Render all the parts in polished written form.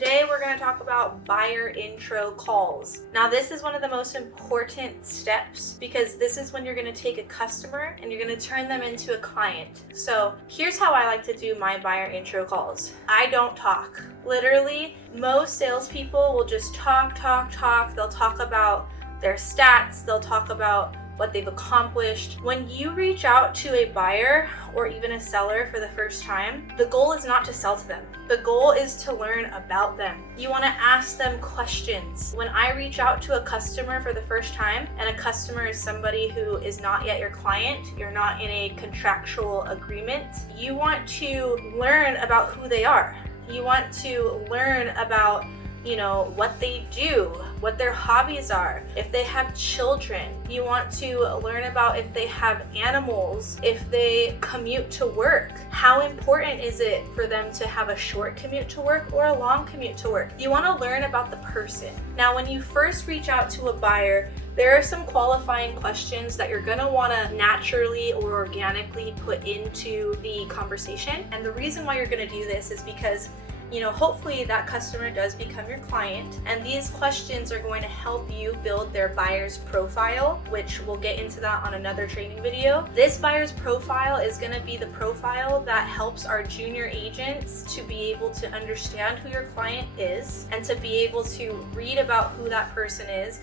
today we're going to talk about buyer intro calls. Now this is one of the most important steps because this is when you're going to take a customer and you're going to turn them into a client. So here's how I like to do my buyer intro calls. I don't talk. Literally, most salespeople will just talk. They'll talk about their stats. They'll talk about what they've accomplished. When you reach out to a buyer or even a seller for the first time, the goal is not to sell to them. The goal is to learn about them. You want to ask them questions. When I reach out to a customer for the first time, and a customer is somebody who is not yet your client, you're not in a contractual agreement, you want to learn about who they are. You want to learn about what they do, what their hobbies are, if they have children. You want to learn about if they have animals, if they commute to work. How important is it for them to have a short commute to work or a long commute to work? You want to learn about the person. Now, when you first reach out to a buyer, there are some qualifying questions that you're gonna wanna naturally or organically put into the conversation. And the reason why you're gonna do this is because hopefully that customer does become your client, and these questions are going to help you build their buyer's profile, which we'll get into that on another training video. This buyer's profile is going to be the profile that helps our junior agents to be able to understand who your client is and to be able to read about who that person is,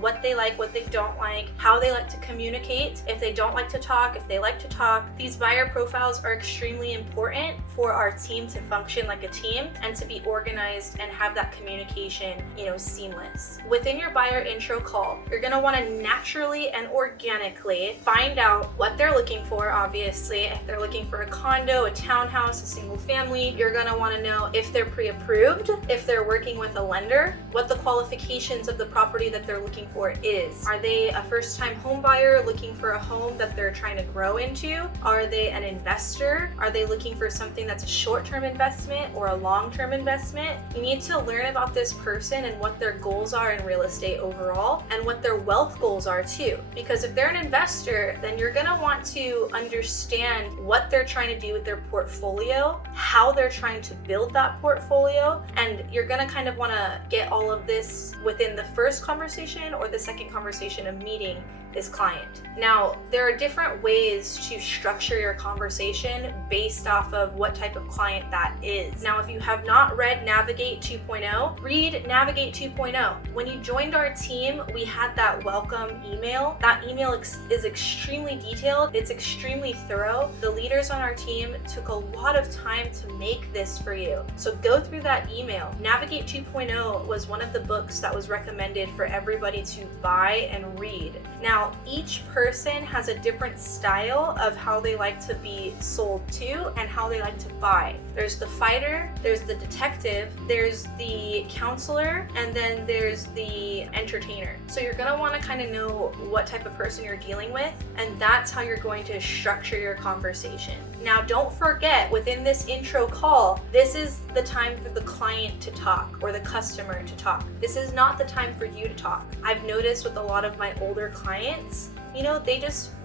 what they like, what they don't like, how they like to communicate, if they don't like to talk, if they like to talk. These buyer profiles are extremely important for our team to function like a team and to be organized and have that communication, seamless. Within your buyer intro call, you're gonna wanna naturally and organically find out what they're looking for, obviously. If they're looking for a condo, a townhouse, a single family, you're gonna wanna know if they're pre-approved, if they're working with a lender, what the qualifications of the property that they're looking for is. Are they a first-time home buyer looking for a home that they're trying to grow into? Are they an investor? Are they looking for something that's a short-term investment or a long-term investment? You need to learn about this person and what their goals are in real estate overall and what their wealth goals are too. Because if they're an investor, then you're gonna want to understand what they're trying to do with their portfolio, how they're trying to build that portfolio, and you're gonna kind of wanna get all of this within the first conversation or the second conversation of meeting this client. Now, there are different ways to structure your conversation based off of what type of client that is. Now, if you have not read Navigate 2.0, read Navigate 2.0. When you joined our team, we had that welcome email. That email is extremely detailed. It's extremely thorough. The leaders on our team took a lot of time to make this for you. So go through that email. Navigate 2.0 was one of the books that was recommended for everybody to buy and read. Now, each person has a different style of how they like to be sold to and how they like to buy. There's the fighter, there's the detective, there's the counselor, and then there's the entertainer. So you're gonna wanna kind of know what type of person you're dealing with, and that's how you're going to structure your conversation. Now, don't forget, within this intro call, this is the time for the client to talk or the customer to talk. This is not the time for you to talk. I've noticed with a lot of my older clients,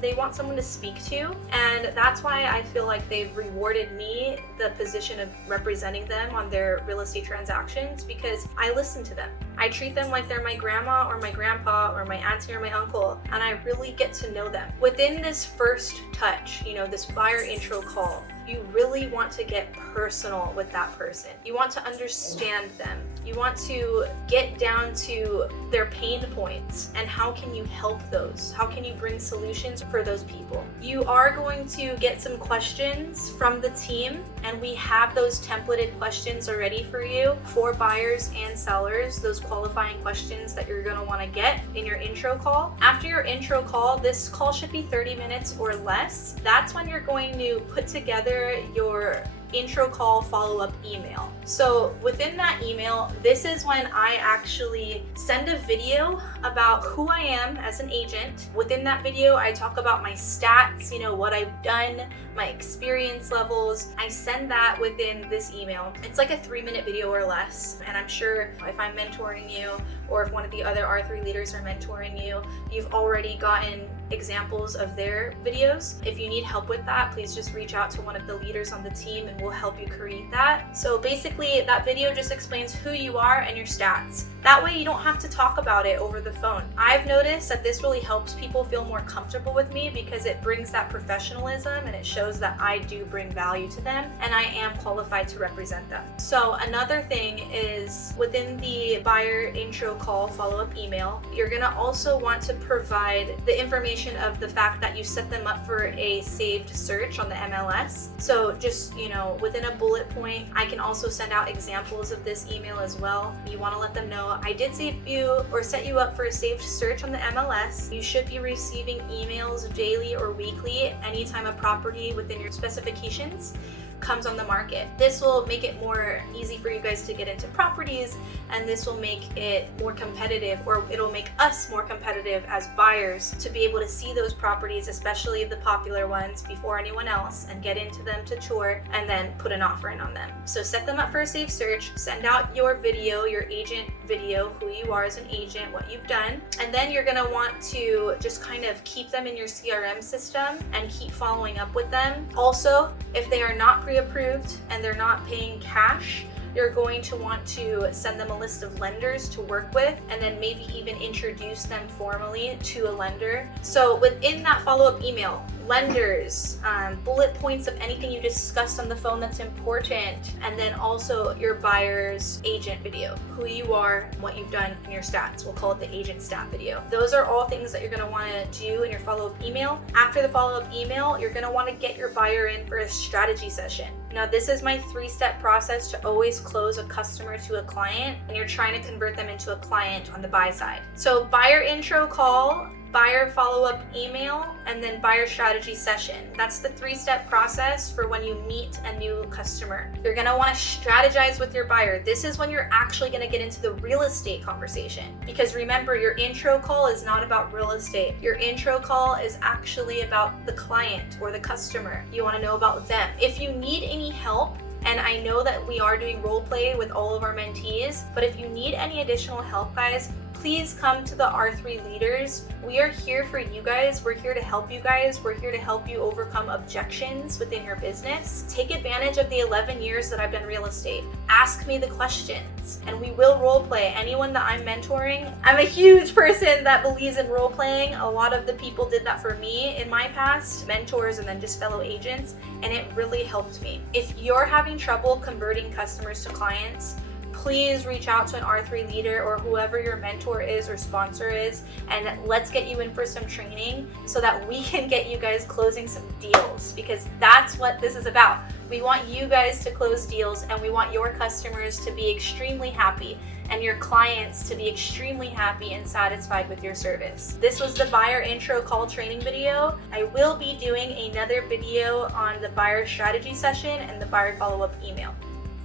they want someone to speak to, and that's why I feel like they've rewarded me the position of representing them on their real estate transactions, because I listen to them. I treat them like they're my grandma or my grandpa or my auntie or my uncle, and I really get to know them. Within this first touch, this buyer intro call, you really want to get personal with that person. You want to understand them. You want to get down to their pain points and how can you help those? How can you bring solutions for those people? You are going to get some questions from the team, and we have those templated questions already for you for buyers and sellers, those qualifying questions that you're going to want to get in your intro call. After your intro call, this call should be 30 minutes or less. That's when you're going to put together your intro call follow-up email. So within that email, this is when I actually send a video about who I am as an agent. Within that video, I talk about my stats, what I've done, my experience levels. I send that within this email. It's like a 3-minute video or less, and I'm sure if I'm mentoring you or if one of the other R3 leaders are mentoring you, you've already gotten examples of their videos. If you need help with that, please just reach out to one of the leaders on the team and we'll help you create that. So basically that video just explains who you are and your stats. That way you don't have to talk about it over the phone. I've noticed that this really helps people feel more comfortable with me because it brings that professionalism and it shows that I do bring value to them and I am qualified to represent them. So another thing is within the buyer intro call follow-up email, you're gonna also want to provide the information of the fact that you set them up for a saved search on the MLS. So just, within a bullet point, I can also send out examples of this email as well. You wanna let them know, I did save you or set you up for a saved search on the MLS. You should be receiving emails daily or weekly anytime a property within your specifications comes on the market. This will make it more easy for you guys to get into properties, and this will make it more competitive, or it'll make us more competitive as buyers to be able to see those properties, especially the popular ones, before anyone else and get into them to tour and then put an offer in on them. So set them up for a safe search, send out your video, your agent video, who you are as an agent, what you've done, and then you're gonna want to just kind of keep them in your CRM system and keep following up with them. Also, if they are not pre-approved and they're not paying cash, you're going to want to send them a list of lenders to work with and then maybe even introduce them formally to a lender. So within that follow-up email, lenders, bullet points of anything you discussed on the phone that's important, and then also your buyer's agent video, who you are, what you've done, and your stats. We'll call it the agent stat video. Those are all things that you're gonna wanna do in your follow-up email. After the follow-up email, you're gonna wanna get your buyer in for a strategy session. Now, this is my 3-step process to always close a customer to a client, and you're trying to convert them into a client on the buy side. So buyer intro call, buyer follow-up email, and then buyer strategy session. That's the 3-step process for when you meet a new customer. You're gonna wanna strategize with your buyer. This is when you're actually gonna get into the real estate conversation. Because remember, your intro call is not about real estate. Your intro call is actually about the client or the customer. You wanna know about them. If you need any help, and I know that we are doing role play with all of our mentees, but if you need any additional help, guys, please come to the R3 leaders. We are here for you guys. We're here to help you guys. We're here to help you overcome objections within your business. Take advantage of the 11 years that I've done real estate. Ask me the questions and we will role play. Anyone that I'm mentoring, I'm a huge person that believes in role playing. A lot of the people did that for me in my past, mentors and then just fellow agents, and it really helped me. If you're having trouble converting customers to clients, please reach out to an R3 leader or whoever your mentor is or sponsor is, and let's get you in for some training so that we can get you guys closing some deals, because that's what this is about. We want you guys to close deals, and we want your customers to be extremely happy and your clients to be extremely happy and satisfied with your service. This was the buyer intro call training video. I will be doing another video on the buyer strategy session and the buyer follow-up email.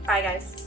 Bye guys.